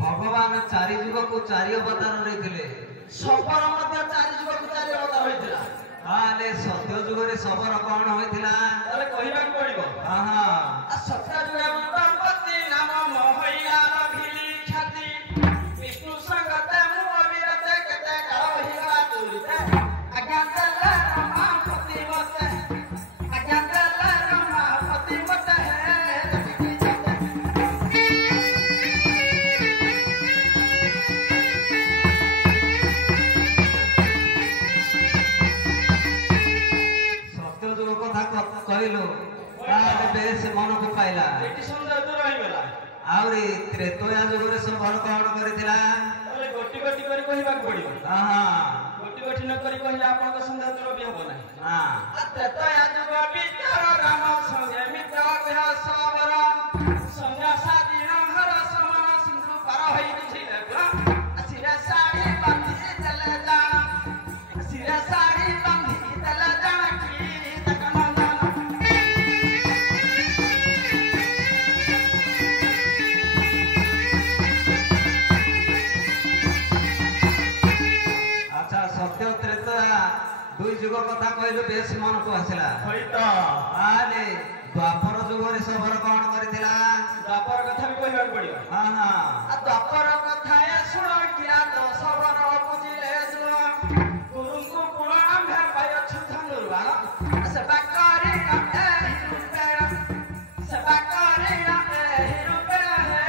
भगवान चारि जुग को चारि अवतार रही सबर मध्य चारि जुग को चारि अवतार होइतिला ताले सत्य जुग रे सबर कौन होइतिला ताले कहिबा पड़िबो सत्य जुग गणपति नाम मोहैया रभिली ख्याति विष्णु संगते मुअविरते केते काल होइबा तुलिते अज्ञातले रमापति मते अज्ञातले रमापति मते कहलो बेस मन को पाइला आउरी त्रेतया जुग रे सब भर कौन करथिला ताले गोटी गोटी करी कहिबा पड़िबो गोटी गोटी न करी कहिला आपन को सुंदर दूर भी होबो नाही त्रेतया जुग विचार राम संगे मित्र कह सबरा संज्ञा सादी हर समान सिंधु पार होई दिछि सिरा साड़ी बांधी चले जाना सिरा साड़ी बांधी चले जाना की दुई जुग कथा कहलु बेस मन को आसला होइता आले द्वापर जुग रे सबर कौन करथिला द्वापर कथा भी कहबा पड़ियो द्वापर कथा ए सुनो किया तो सबर बुझिले जुआ गुरु को गुण आंभे पाय छथनुरवा से बाकारी काटे हिरुपेरा से बाकारी काटे हिरुपेरा है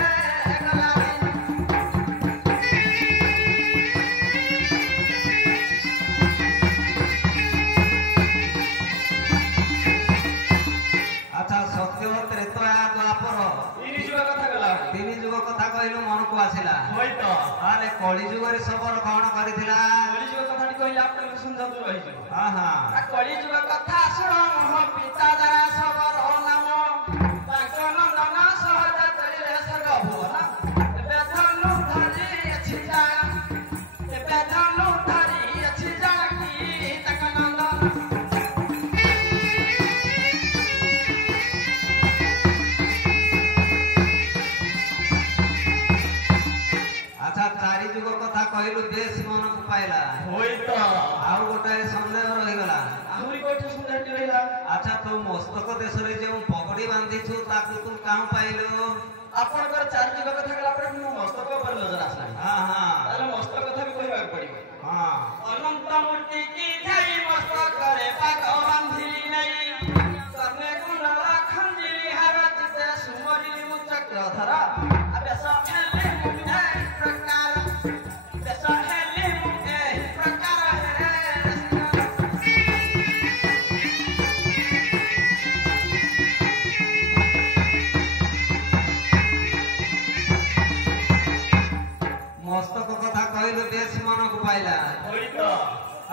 गलावी मन को आसला कली जुग सबर कौन करथिला कली जुग कथा कहले आपन सुंदर दूर रही जो कली जुग कथा सुनो मोह पिता जरा सबर नाम ताकन नना सहज तरिले सर्ग भुवन बेधनु धरी अछि जा बेधनु धरी अछि जा की तकनंदन चारि जुग कथा कहलु बेस मन को पाइला होइता आउ गोटे संदेह रही गला आहुरी गोटे संदेह रहिला अच्छा तो मस्तक देश रे जे पगड़ी बांधी छु ताकू तू काउ पाइलो आपन कर चारि जुग कथा गला पर मस्तक पर नजर आसला ताले मस्तक कथा भी कहबा पड़िबो अनंत मूर्ति की जय मस्तक करे भगवान धिली नहीं करने गुणला खंजिली हर जिते सुमरी मुचक्र धरा अबे सब खेले मुझे प्रकार जैसा हेले मुझे प्रकार है मस्तक कथा कहलु बेस मन को पाइला होइता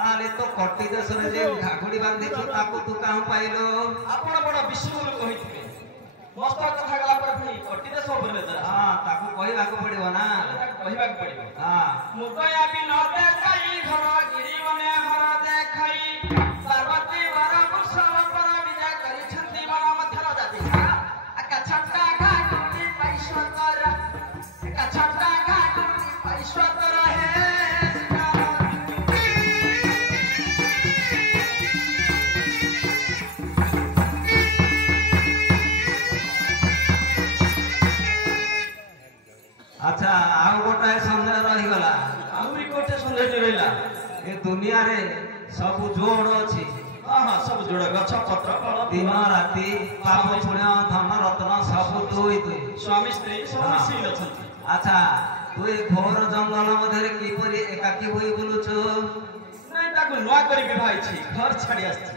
आले तो कट्टी देश रे जे घाघुड़ी बांधी छु ताकू तू काउ पाइलो आपण बड़ विष्णु कहिथिबे मस्तक कथा गला पर भी कट्टी देश ऊपर नजर ताकू कहबा को पड़िबो ना कहबा को पड़िबो मुदया भी न देखाई घर गिरी बने हर देखाई पार्वती वर कुशल पर विजय करी छंती बड़ा मथर जाति का छट्टा घाटी पैश्वर का छट्टा घाटी पैश्वर है अच्छा आउ गोटे संदेह रही गला आहुरी गोटे संदेह रहिला ए दुनिया रे सब जोड़ अछि सब जोड़ गछ पत्र दिन राति पाप पुण्य धन रत्न सब दुई दुई स्वामी स्त्री सब मिसी अछंती अच्छा तुई घोर जंगल मध्य किपरि एकाकी होई बुलुछु नहीं ताको नुआ करी विवाह छी घर छाड़ी आछि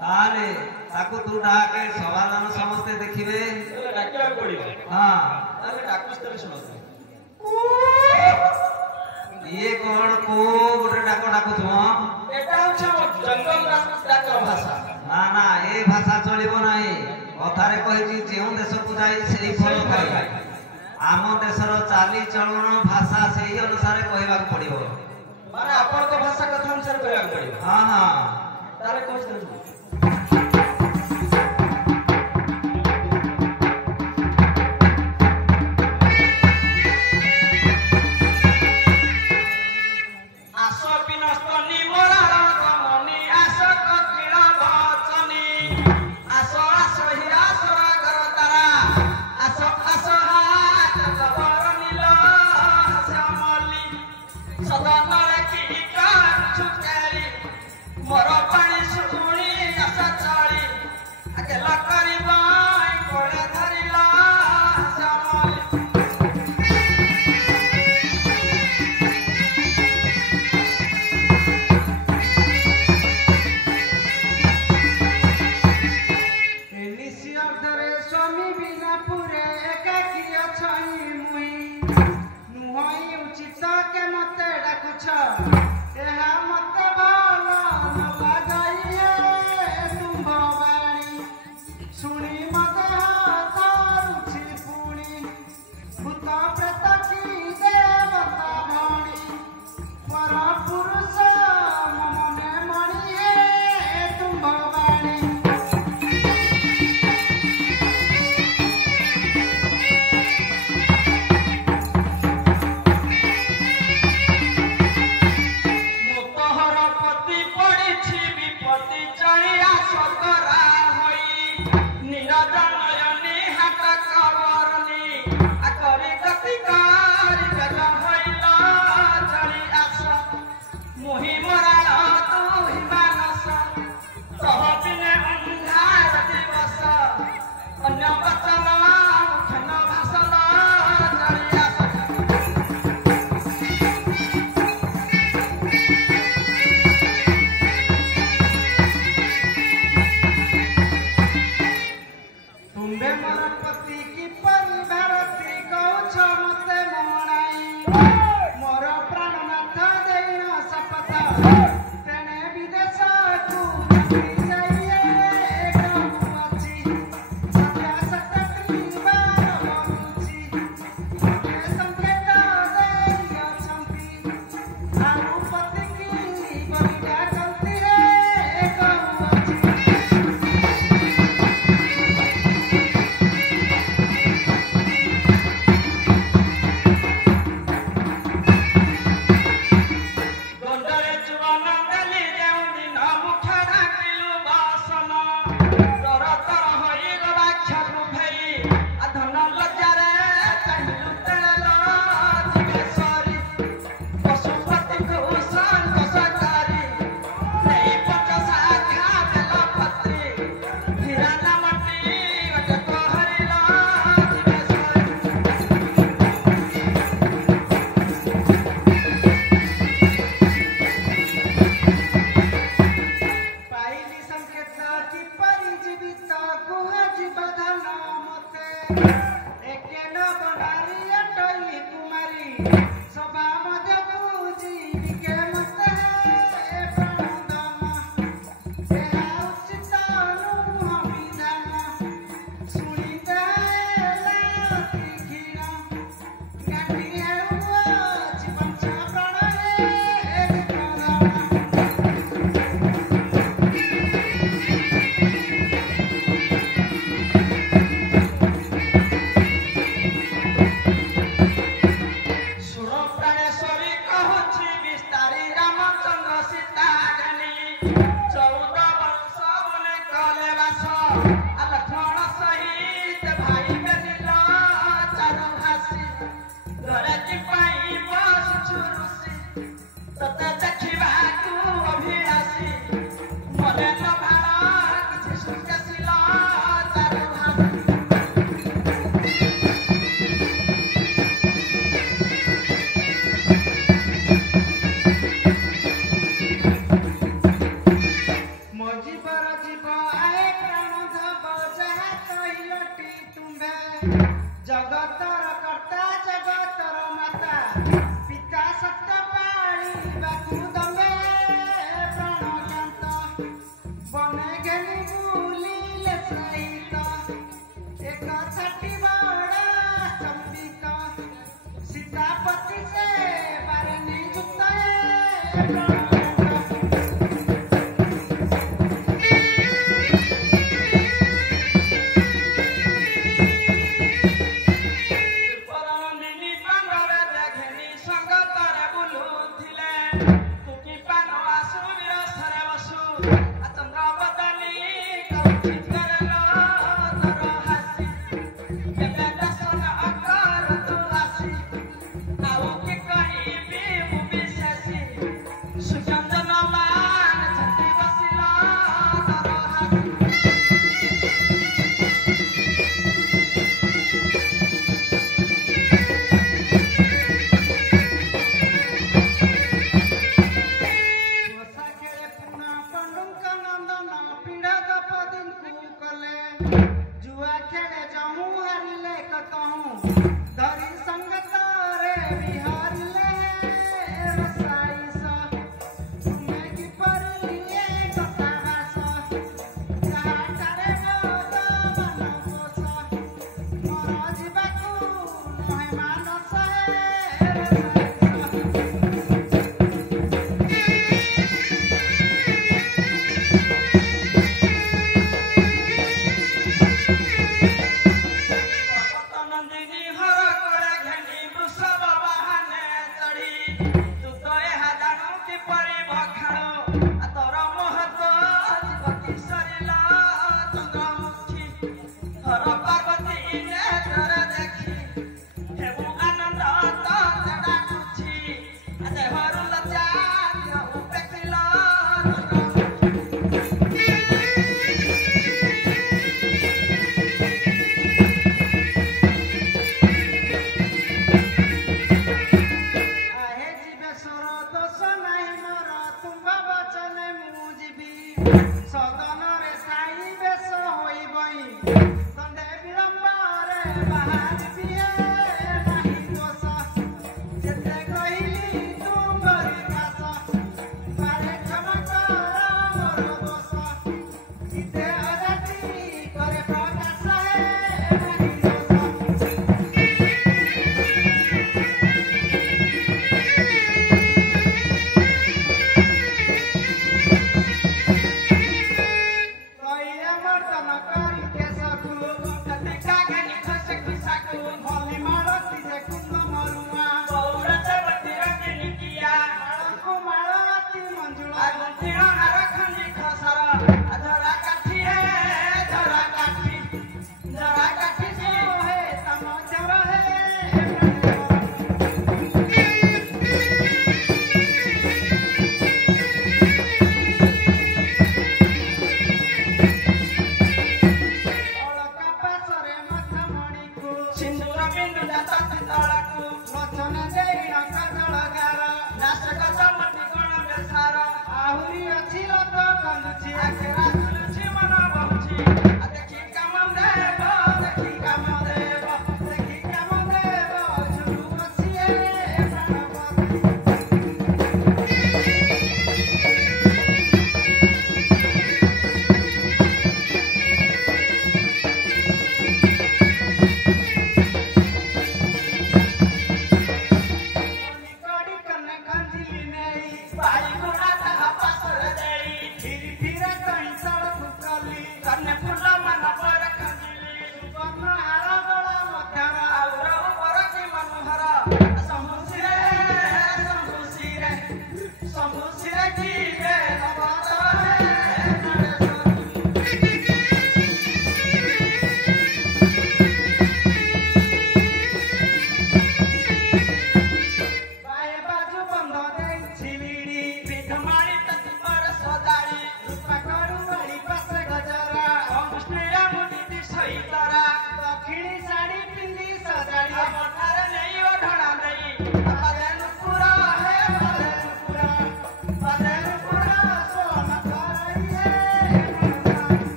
ताले ताकू तू डाके सवादान समस्ते देखिबे डाकिया पड़िबो हां ताले डाकुस तले सुनत ये कोन को गोटे डाको डाकु तुम एटा होछ जंगल डाकर भाषा ना ना ए भाषा चलिबो नाही कथारे कहिछि जेउ देश को जाई सेही फल खाई आम देशर चाली चलन भाषा सेही अनुसार कहबा पड़िबो माने आपन को भाषा कथा अनुसार कहबा पड़िबो हां हां ताले कहछ जीवन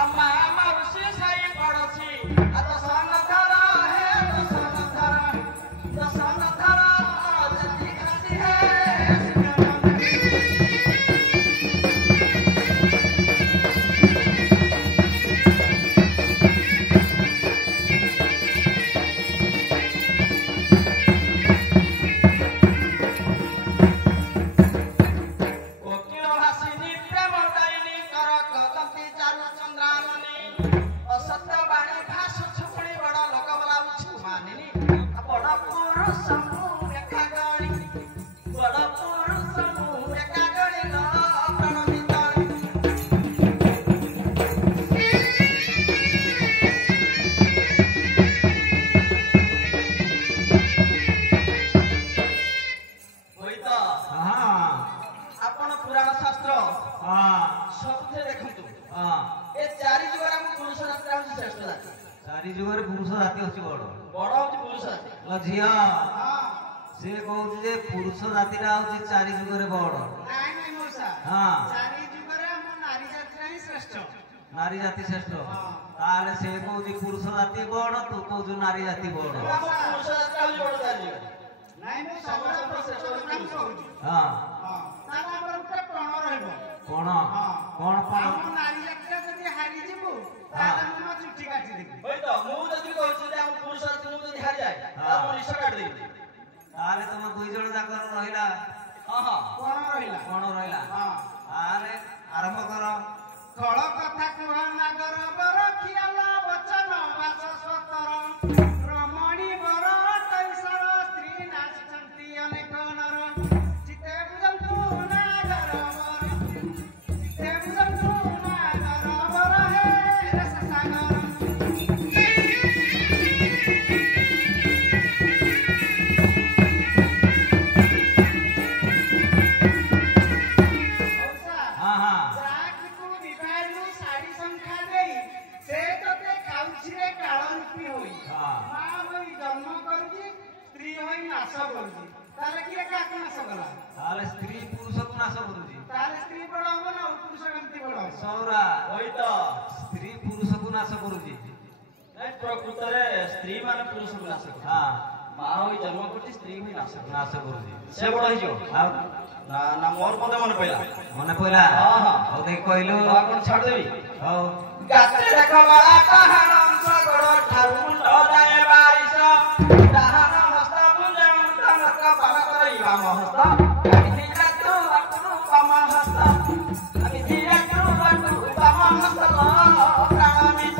Ama ama usi sai padosi, atau sana cara ବଡ଼ ପୁରୁଷ ମୁଁ ଏକା ଗଳିଲ ପ୍ରାଣ ଭିତରେ ହୋଇତ ଆପଣ ପୁରାଣ ଶାସ୍ତ୍ର ସବୁଥିରେ ଦେଖନ୍ତୁ ଏ ଚାରି ଯୁଗରେ ଆମ ପୁରୁଷ ଜାତିଟା ହଉଛି ଶ୍ରେଷ୍ଠ ଜାତି। ଚାରି ଯୁଗରେ ପୁରୁଷ ଜାତି ହଉଛି ବଡ ହଉଛି ପୁରୁଷ ଜାତି। ଝିଅ ସେ କହୁଛି ଯେ ପୁରୁଷ ଜାତିଟା ହଉଛି ଚାରି ଯୁଗରେ ବଡ। ଚାରି ଯୁଗରେ ଆମ ନାରୀ ଜାତିଟା ହିଁ ଶ୍ରେଷ୍ଠ। ନାରୀ ଜାତି ଶ୍ରେଷ୍ଠ। ତାହେଲେ ସେ କହୁଛି ପୁରୁଷ ଜାତି ବଡ, ତୁ କହୁଛୁ ନାରୀ ଜାତି ବଡ। ପୁରୁଷ ଜାତିଟା ହଉଛି ବଡ ଚାରି ଯୁଗରେ। ନାଇଁ ମୁଁ ସବୁବେଳେ କହୁଛି ତାର ଆମର ଗୋଟେ ପଣ ରହିବ। କଣ କଣ ଆମ ନାରୀ ଜାତିଟା ଯଦି ହାରିଯିବୁ ତାହେଲେ ମୁଁ ଚୁଟି କାଟିଦେବି। ହୋଇତ ମୁଁ ଯଦି କହୁଛି ଯେ ଆମ ପୁରୁଷ ଜାତି ମୁଁ ଯଦି ହାରିଯାଏ ତାହେଲେ ମୁଁ ନିଶ କାଟିଦେବି। ତାହେଲେ ତମ ଦୁଇ ଜଣ ଯାକ ରହିଲା କଣ ରହିଲା ତାହେଲେ ଆରମ୍ଭ କର। ଖଳ କଥା କୁହ ନାଗର ବର ଖିଆଲ ବଚନ ବାସ ସତର ରମଣୀ ବର କୈସର ସ୍ତ୍ରୀ ନାଚିଛନ୍ତି ଅନେକ ନର ଚିତେ ବୁଝନ୍ତୁ ନାଗର ବର ଚିତେ ବୁଝନ୍ତୁ ନାଗର ବର ହେ ରସ ସାଗର। ସ୍ତ୍ରୀ ପୁରୁଷକୁ ନାଶ କରୁଛି। ସ୍ତ୍ରୀ ବଡ ହବ ନା ପୁରୁଷ କେମିତି ବଡ ହବ? ସୌରା ସ୍ତ୍ରୀ ପୁରୁଷକୁ ନାଶ କରୁଛି। ପ୍ରକୃତରେ ସ୍ତ୍ରୀ ମାନେ ପୁରୁଷକୁ ନାଶ କରୁଛି। ମା ହୋଇ ଜନ୍ମ କରୁଛି, ସ୍ତ୍ରୀ ହୋଇ ନାଶ କରୁଛି। ସେ ବଡ ହେଇଯିବ ଆଉ ନା ମୋର ମନେ ପଇଲା ହଉ ଦେଖି କହିଲୁ କଣ ଛାଡ଼ିଦେବି। ହଉ ଗାତେ ଦେଖ ବାଳା କାହାର ଅଂଶ ଗୋଡ଼ ଠାରୁ ମୁଣ୍ଡ ଯାଏ ବାରିଶ ଡାହାଣ ହସ୍ତ ମୁଣ୍ଡ ମୁଣ୍ଡ ନକ ପାଳ କରି ବାମ ହସ୍ତ আমি ଦିରାତୁ ବାଟୁ ବାମ ହସ୍ତ আমি ଦିରାତୁ ବାଟୁ ବାମ ହସ୍ତ ପ୍ରାଣ ମିଶ।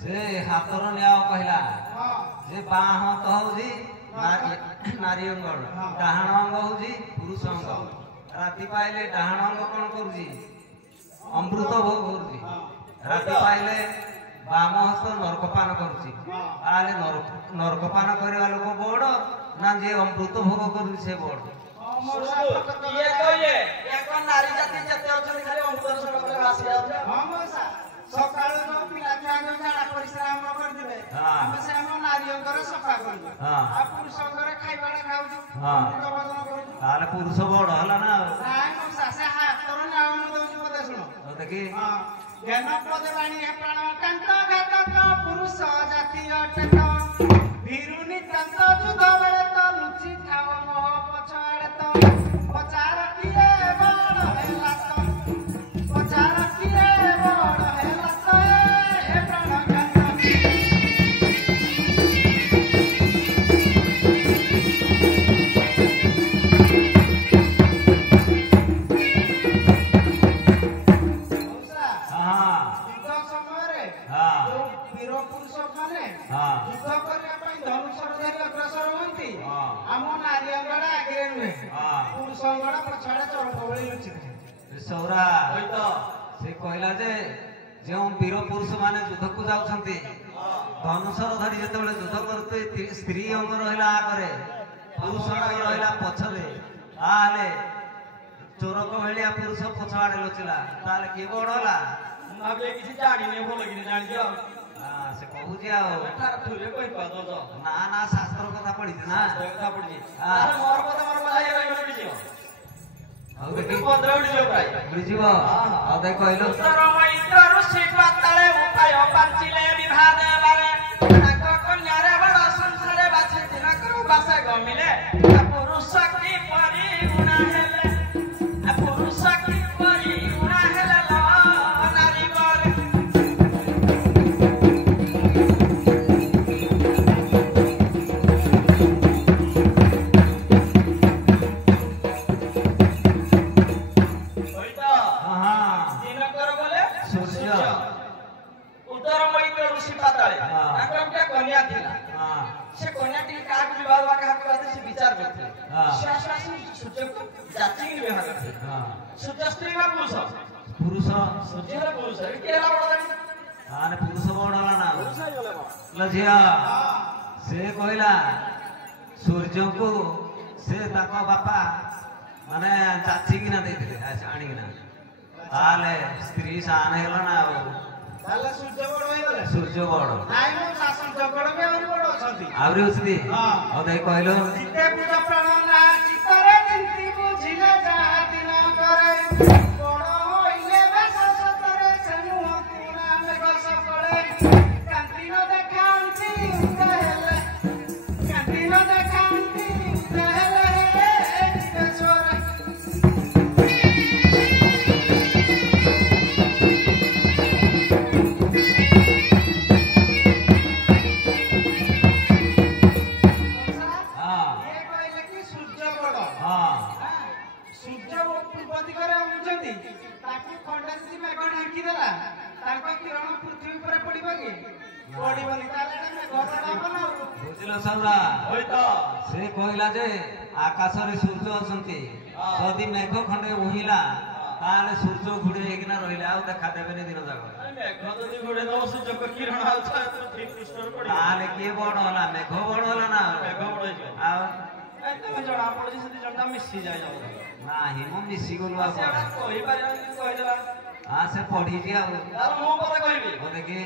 ସେ ହାତର ନ୍ୟାୟ କହିଲା ଯେ ବାଁ ହାତ ହଉଛି ନାରୀ ଅଙ୍ଗ, ଡାହାଣ ଅଙ୍ଗ ହଉଛି ପୁରୁଷ ଅଙ୍ଗ। ରାତି ପାଇଲେ ଡାହାଣ ଅଙ୍ଗ କଣ କରୁଛି? ଅମୃତ ଭୋଗ କରୁଛି। ରାତି ପାଇଲେ ବାମ ହସ୍ତ ନର୍କପାନ କରୁଛି। ତାହେଲେ ନର୍କପାନ କରିବା ଲୋକ ବଡ ନା ଯିଏ ଅମୃତ ଭୋଗ କରୁଛି ସେ ବଡ? ନାରୀ ଜାତି ଯେତେ ଅଛନ୍ତି ଖାଲି ଅମୃତ ସକାଳେ ଭାସି ଯାଉଛି। ସକାଳୁ ଯୋଉ ପିଲା ଛୁଆଙ୍କୁ ଝାଡା ପରିଶ୍ରମ କରିଦେବେ ଆମେ ସେ ଆମ ନାରୀ ଅଙ୍ଗର ସଫା କରିବୁ ଆଉ ପୁରୁଷ ଅଙ୍ଗରେ ଖାଇବାଟା ଖାଉଛୁ ଭୋଜନ କରୁଛୁ। ତାହେଲେ ପୁରୁଷ ବଡ ହେଲା ନା? ନାଇଁ ମଉସା ସେ ହାତର ନ୍ୟାୟ ଦଉଛି ବୋଧେ ଶୁଣ ଦେଖି ଜ୍ଞାନ ପଦେ ବାଣୀ ପ୍ରାଣ କାନ୍ତ ଘାତକ ପୁରୁଷ ଜାତୀୟ ଟେକ ଭୀରୁନି କାନ୍ତ ଯୁଗ ବେଳେ ତ ଲୁଚି ଥାଅ ମୋ ପଛ ଆଡେ ତ ପଚାର କିଏ ବଡ ହେଲା ତ ପଚାର କିଏ ବଡ ହେଲା ତ ଏ ପ୍ରାଣ କାନ୍ତ। ସେ କହିଲା ଯେ ଯେଉଁ ବୀର ପୁରୁଷ ମାନେ ଯୁଦ୍ଧକୁ ଯାଉଛନ୍ତି ଧନୁଷର ଧରି ଯେତେବେଳେ ଯୁଦ୍ଧ କରୁଥିବେ ସ୍ତ୍ରୀ ଅଙ୍ଗ ରହିଲା ଆଗରେ, ପୁରୁଷ ଅଙ୍ଗ ରହିଲା ପଛରେ, ତାହେଲେ ଚୋରକ ଭଳିଆ ପୁରୁଷ ପଛ ଆଡେ ଲୁଚିଲା, ତାହେଲେ କିଏ ବଡ ହେଲା? କିଛି ଜାଣିନି ଭଲ କିନି ଜାଣିଛ ସେ କହୁଛି ଆଉ ନା ନା ଶାସ୍ତ୍ର କଥା ପଢିଛି ନା ବୁଝିବ। ଆଉ ଦେଖ କହିଲୁ ପୁରୁଷ ଦିନକର ବୋଲେ ସୂର୍ଯ୍ୟ ଉତ୍ତର ମୈତ୍ର ଋଷି ପାତାଳେ ତାଙ୍କର ଗୋଟେ କନ୍ୟା ଥିଲା ସେ କନ୍ୟାଟି କାହାକୁ ବିବାହ ବା କାହାକୁ ବାହାରେ ସେ ବିଚାର କରୁଥିଲେ ସେ ଆସୁ ଆସୁ ସୂର୍ଯ୍ୟକୁ ଯାଚିକି ବିବାହ କରିଥିଲେ ସୂର୍ଯ୍ୟ ସ୍ତ୍ରୀ ନା ପୁରୁଷ ପୁରୁଷ ସୂର୍ଯ୍ୟ ହେଲା ପୁରୁଷ କିଏ ହେଲା ବଡ ଜାଣି ଆରେ ପୁରୁଷ ବଡ ହେଲା ନା ଲୋ ଝିଅ ସେ କହିଲା ସୂର୍ଯ୍ୟଙ୍କୁ ସେ ତାଙ୍କ ବାପା ମାନେ ଚାଚିକିନା ଦେଇଥିଲେ ଆଣିକିନା ତାହେଲେ ସ୍ତ୍ରୀ ସାନ ହେଲା ନା ଆଉ ତାହେଲେ ସୂର୍ଯ୍ୟ ବଡ ହେଇଗଲେ ସୂର୍ଯ୍ୟ ବଡ ନାଇଁ ମୋ ଶାସନ ଜଗଡ଼ ବି ଆହୁରି ବଡ ଅଛନ୍ତି ଆହୁରି ଅଛନ୍ତି ଆଉ ଦେଇ କହିଲୁ ଚିତ୍ତେ ପୂଜ ପ୍ରାଣ ନା ଚିତ୍ତରେ ଚିନ୍ତି ବୁଝିଲେ ଯାହା ଦିନ କରେ ବଡ ହଇଲେ ବେଶ ସତରେ ସେ ନୁହଁ କୁଣା ମେଘ ସକଳେ କାନ୍ତି ନ ଦେଖାନ୍ତି ଉଦୟ ହେଲେ କାନ୍ତି ନ ଦେଖାନ୍ତି ଉଦୟ ହେଲେ ଦିବେଶ୍ୱର ସେ କହିଲା ଯେ ଆକାଶରେ ସୂର୍ଯ୍ୟ ଅଛନ୍ତି ଯଦି ମେଘ ଖଣ୍ଡେ ଉହିଲା ତାହେଲେ ସୂର୍ଯ୍ୟ ଘୁଡେଇ ହେଇକିନା ରହିଲେ ଆଉ ଦେଖା ଦେବେନି ଦିନ ଯାକ ତାହେଲେ କିଏ ବଡ ହେଲା ମେଘ ବଡ ହେଲା ନା ଆଉ ନାହିଁ ମୁଁ ମିଶିଗଲୁ ଆଉ ସେ ପଢିଛି ଆଉ ଦେଖି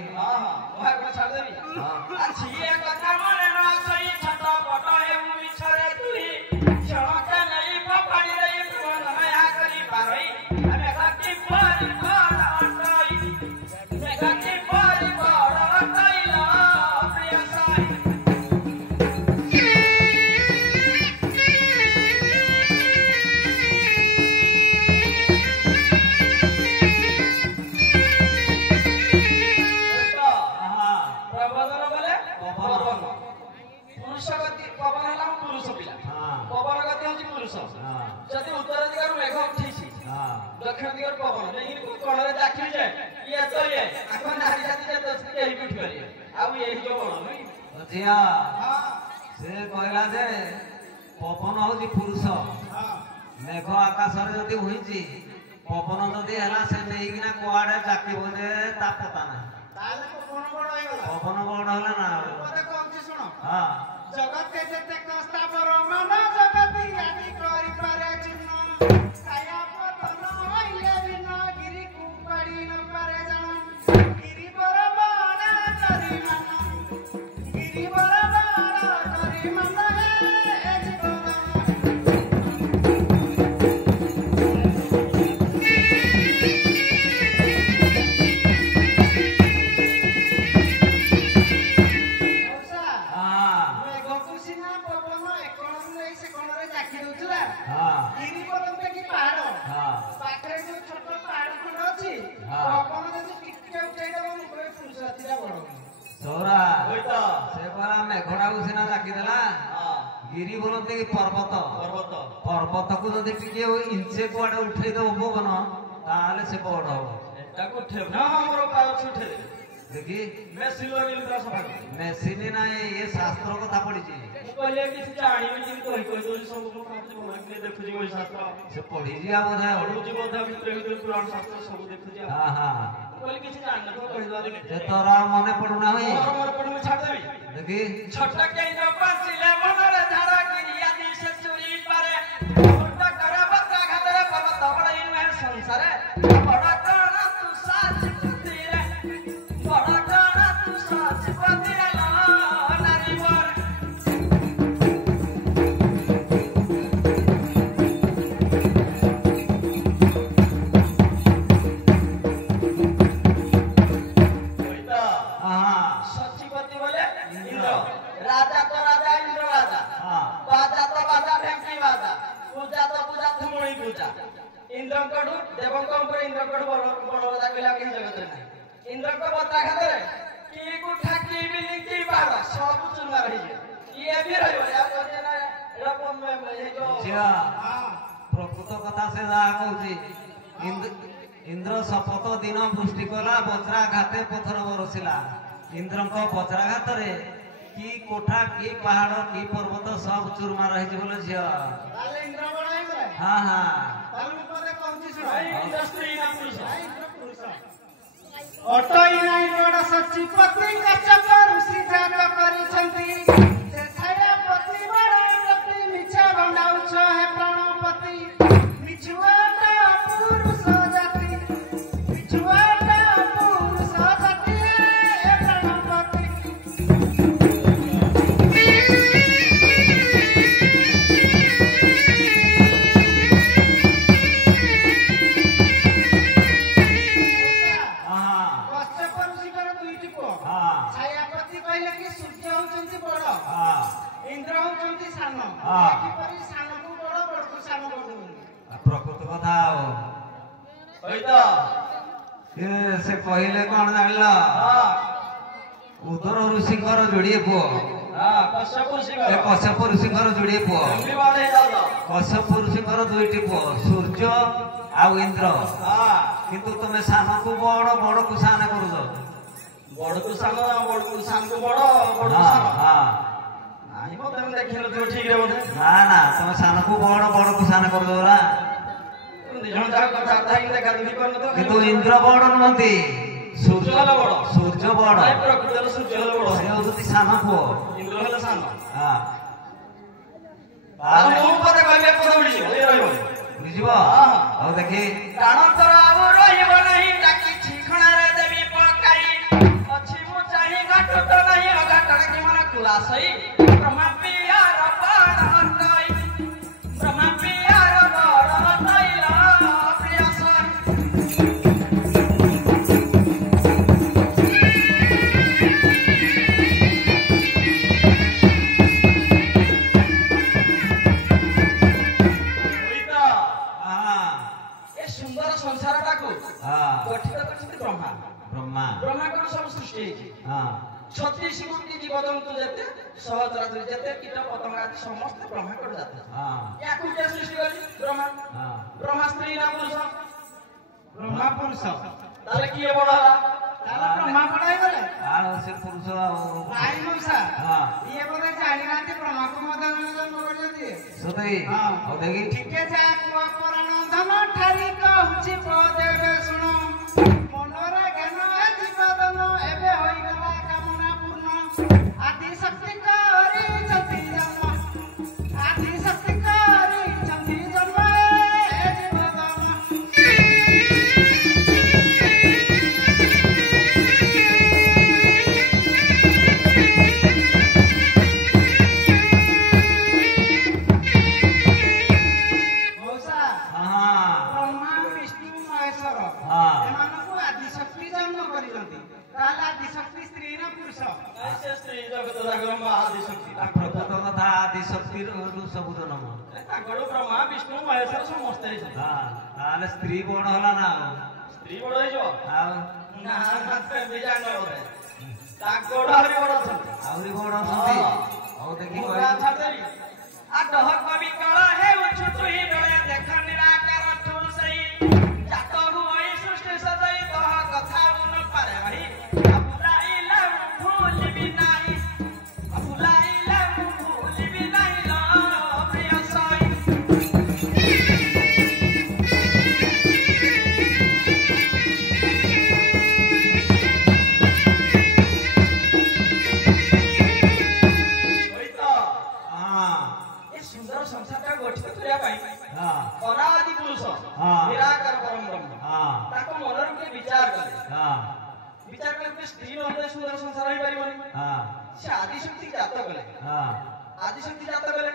ଯଦି ଉତ୍ତର ଦିଗରୁ ମେଘ ଉଠିଛି ଦକ୍ଷିଣ ଦିଗରୁ ପବନ ନେଇକି କୋଣରେ ଦାଖି ଯାଏ ଇଏ ତ ଇଏ ଆଗ ନାରୀ ଜାତି ଯେ ଦସ୍ତି କେହି ଉଠି ପାରିବେ ଆଉ ଏହି ଯୋଉ ବଣ ନୁହେଁ ଝିଅ ସେ କହିଲା ଯେ ପବନ ହଉଛି ପୁରୁଷ ମେଘ ଆକାଶରେ ଯଦି ହୋଇଛି ପବନ ଯଦି ହେଲା ସେ ନେଇକିନା କୁଆଡେ ଚାକିବ ଯେ ତା ପତା ନାହିଁ ପବନ ବଡ ହେଲା ନା ଜଗତେ ଯେତେ କସ୍ତାବର ମାନ ଜଗତି ଆଦି କରିପାରେ ଚୂର୍ଣ୍ଣ କାୟା ପତନ ହଇଲେ ବିନ ଗିରିକୁ ପାଡ଼ି ନ ପାରେ ଜଣ ଗିରି ବର ବାଣ କରି ମାନ ଗିରି ବର ବାଣ କରି ମାନ ଏ ଜୀବନ गिरी बोलते कि पर्वत पर्वत को जदि टिके इंचे कुआडे उठे दो पवन ताले से बड़ हो एटाको उठे ना हमरो पाव उठे देखी मेसिन लगे पूरा सफा मेसिन ना ये शास्त्र कथा पड़ी छी मु कहले कि जानि में जिन कहि कहि दो सब को काम बना के देखु जी शास्त्र से पढ़ी जी आ बोधा पढ़ू जी बोधा भीतर भीतर पुराण शास्त्र सब देखु जी हां हां कहले कि जान न तो कहि दो जे तोरा मने पड़ू ना होई मोर पड़ू में छाड़ देबी देखी छोटा के न पासिले मनरे धारा गिरिया दी से चुरी पारे छोटा करे बता घातरे पर्वत बड़ इन में संसारे बड़ा काना तू साच पुतीरे बड़ा काना तू साच पुतीरे नारी वर सचिपति बोले इंद्र राजा तो राजा इंद्र राजा बाजा तो बाजा ढेंकी बाजा पूजा तो पूजा धुमणी पूजा इंद्रଙ୍କଠୁ ଦେବଙ୍କ ଉପରେ इंद्रଙ୍କଠୁ ବଡ଼ ରାଜା କହିଲା କେହି ଜଗତରେ ନାହିଁ इंद्रଙ୍କ ବତ୍ତା ଖାତରେ କି କୁଠା କି ବିଲି କି ବାଡ଼ ସବୁ ଚୁନାର ହେଇଯିବ ଇଏ ବି ରହିବ ଆଉ କହିଲେ ନା ଏଟା ପ୍ରକୃତ କଥା ସେ ଯାହା କହୁଛି इंद्र शपथ दिन वृष्टि कला वज्राघाते पथर बरसिला इंद्र वज्राघात रे की कोठा की पहाड़ की पर्वत सब चूरमा रही बोले झिया ताले इंद्र बड़ हे गले हाँ हाँ ताले मु पदे कहूची सुनो इंद्र स्त्री ना पुरुष इंद्र पुरुष अटई नाही बड़ सचिपति कचप ऋषि जात करिसंती से छाया पति बड़ पति मिछा बंडाउछ हे प्राणपति मिछुआटा पुरुष जाति मिछुआटा पुरुष जाति हे प्राणपति प्रकृत कथा से कहले कौन जान उदर ऋषिंकर जोड़िए पुओ कश्यप ऋषिंकर जोड़िए पुओ कश्यप ऋषिंकर दुईटी पुओ सूर्य आउ इंद्र किंतु तुम सान को बड़ बड़ को सान कर बड़ को सान को बड़ आई मो तुम देखिलो जो ठीक रे बोले ना ना तुम सान को बड़ को सान कर दोरा दिजण जा कथा थाई देखा देखी करन तो किंतु इंद्र बड़ नहंती सूर्य बड़ सूर्य बड़ आई प्रकृतिर सूर्य बड़ से होती सान पुओ इंद्र हला सान हां आ मो पदे कहबे पद बिड़ी ए रहइबो बुझिबो आ देखि प्राणतर आव रहइबो नहीं ताकि छिखणा रे देवी पकाई अछि मु चाहि घाट तो नहीं घाटड़ की मन कुलासई ब्रह्मा पियार बाण हटई ब्रह्मा पियार बाण हटईला प्रियसर छत्तीस कोटी जीवजंतु जेते सहस्राद्रि जेते कीट पतंग आदि समस्त ब्रह्मा कर जाते या कुटे सृष्टि करी ब्रह्मा ब्रह्मा स्त्री ना पुरुष ब्रह्मा पुरुष ताले किए बडला ताले ब्रह्मा बड़ हे गले से पुरुष आई मौसा हां ये बोले जानी नाते ब्रह्मा को मदन जन्म कर दिए सतई हां देखि ठीके जा कुआ पुराण धन ठारी कहूची पदेबे सुनो मनोरा ज्ञान जीवदन एबे होई गला कामना पूर्ण आदि शक्ति करी जति जन्म आदि शक्ति करी जति जन्म ए जीवदन मौसा हां ब्रह्मा विष्णु महेश्वर हां एମାନଙ୍କୁ ଆଦି ଶକ୍ତି ଜନ୍ମ କରିଛନ୍ତି ତାହେଲେ ଆଦି ଶକ୍ତି ସ୍ତ୍ରୀ ନା ପୁରୁଷ ऐसे स्त्री जगत जागरण आदि शक्ति प्रकृत कथा आदि शक्ति सब नम ताकड़ो ब्रह्मा विष्णु महेश्वर समस्त है हां ताले स्त्री बड़ होला ना स्त्री बड़ है जो आ ना हाथ बिजान होते ताकड़ो हरि बड़ छथि आउरी बड़ होती औ देखि पूरा छाड़ देबी आ डहक कवि कला है उछुटु ही डळे देख निराकार ठुल सही जात हुई सृष्टि सजई तह कथा उन पारे भाई अबुलाइला भूल भी नाही अबुलाइला भूल भी नाही लो प्रिय सई होइतो हां ए सुंदर संसार का गठित करिया पाई हां अनादि पुरुष हाँ। निराकार परम ब्रह्म हां ताको मनर के विचार करे हां विचार करके स्त्री नहले सुंदर संसार होई परिबनी हां से आदि शक्ति जात गले हां आदि शक्ति जात गले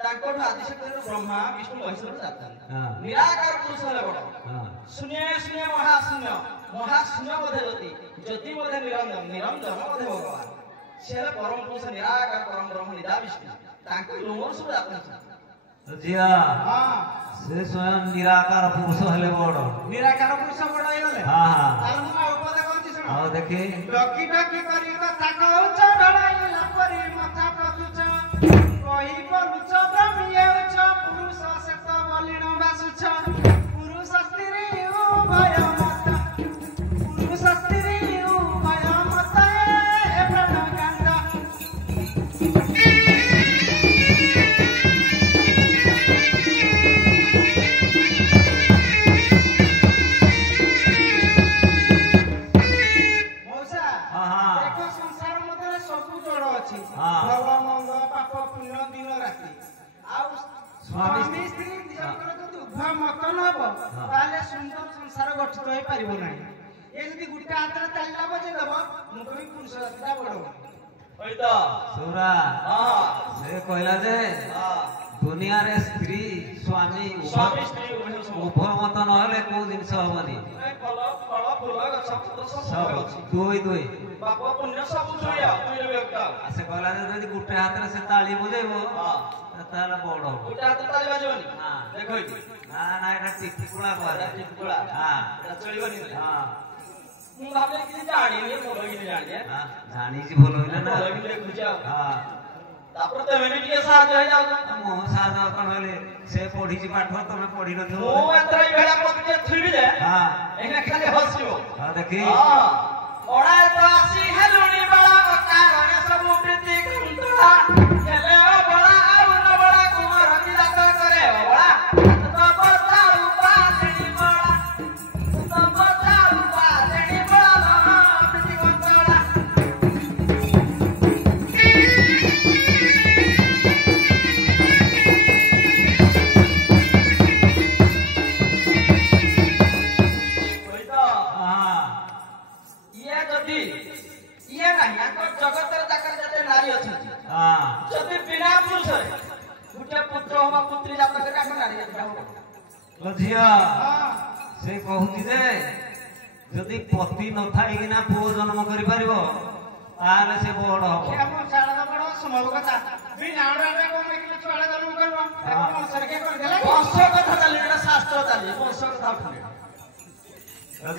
ताको आदि शक्ति ब्रह्मा विष्णु महेश्वर जात हां निराकार पुरुष हले बड़ हां शून्य शून्य महाशून्य बोधे ज्योति बोधे निरंजन निरंजन बोधे भगवान से परम पुरुष निराकार परम ब्रह्म निदा विष्णु ताको लोमर सब जात जिया हां से स्वयं निराकार पुरुष हेले बड़ निराकार पुरुष बड़ हे गले हां हां ତାହେଲେ ମୁଁ ଆଉ ପଦେ କହୁଛି ଶୁଣ ଆଉ ଦେଖି ଡକି ଡକି କରି କଥା କହୁଛ ଢଳାଇଲା ପରି ମଥା ପଥୁଛ କହି ବୋଲୁଛ ବ୍ରହ୍ମୀ ହେଉଛ ପୁରୁଷ ଶେତ ବଲିଣ ବାସୁଛ ପୁରୁଷ ସ୍ତ୍ରୀ ଉଭୟ ମତ ପୁରୁଷ ସ୍ତ୍ରୀ ଉଭୟ ମତ ଏ ପ୍ରାଣକାନ୍ତ ମଉସା ଦେଖ ସଂସାର ମଧ୍ୟରେ ସବୁ ଜୋଡ଼ ଅଛି ଭଲ ମନ୍ଦ ପାପ ପୁଣ୍ୟ ଦିନ ରାତି ଆଉ ସ୍ୱାମୀ ସ୍ତ୍ରୀ ଦିଜଙ୍କର ଯଦି ଉଭୟ ମତ ନ ହବ ତାହେଲେ ସୁନ୍ଦର ସଂସାର ଗଠିତ ହେଇପାରିବ ନାହିଁ ଏ ଯଦି ଗୋଟେ ହାତରେ ତାଲିଲା ବଜେଇଦବ ମୁଁ କହିବି ପୁରୁଷ ଜାତିଟା ବଡ ସୌରା ସେ କହିଲା ଯେ ଦୁନିଆରେ ସ୍ତ୍ରୀ ସ୍ୱାମୀ ଉଭୟ ମତ ନହେଲେ କୋଉ ଜିନିଷ ହବନି ଦୁଇ ଦୁଇ ସେ କହିଲା ଯେ ଯଦି ଗୋଟେ ହାତରେ ସେ ତାଳି ବଜେଇବ ତାହେଲେ ବଡ ହବ ନା ନା ଏଟା ଟିକୁଳା କୁହାଯାଏ ମୁଁ ଭାବେ କିଛି ଜାଣିନି ଭଲ କି ଜାଣିଏ ଜାଣିଛି ଭଲ ହେଇନା ନା ଭଲ କି ଦେଖୁଛି ଆଉ ତାପରେ ତମେ ବି ଟିକେ ସାହାଯ୍ୟ ହେଇଯାଉଛ ମୋ ସାହାଯ୍ୟ କଣ ହେଲେ ସେ ପଢିଛି ପାଠ ତମେ ପଢିନଥିବ ମୁଁ ଏଥର ଏଇ ଭଳିଆ ପତ୍ରିକା ଥିବି ଯେ ଏଇନା ଖାଲି ହସିବ ଦେଖି ଓଡା ତ ଆସି ହେଲୁଣି ବଳା କାରଣେ ସବୁ ପ୍ରୀତି କୁନ୍ତଳା ହେଲେ ଓ ବଳା ଆଉ ନ ବଳା କୁମାର ବିରାଟ କରେ ଓ ବଳା ତ ବତାଉ ପାଦେଣି ବଳା ତ ବତାଉ ପାଦେଣି ବଳା ପ୍ରୀତି କୁନ୍ତଳା ଇଏ ନାହିଁ ଆଙ୍କ ଜଗତର ଯାକର ଯେତେ ନାରୀ ଅଛନ୍ତି ଯଦି ବିନା ପୁରୁଷରେ ଗୋଟେ ପୁତ୍ର ହବା ପୁତ୍ରୀ ଜାତ କରି ଆଙ୍କ ନାରୀ ଝିଅ ସେ କହୁଛି ଯେ ଯଦି ପତି ନଥାଇକିନା ପୁଅ ଜନ୍ମ କରିପାରିବ ତାହେଲେ ସେ ବଡ ହବ ବଂଶ କଥା ଚାଲି ଶାସ୍ତ୍ର ଚାଲି ବଂଶ କଥା ଉଠିଲେ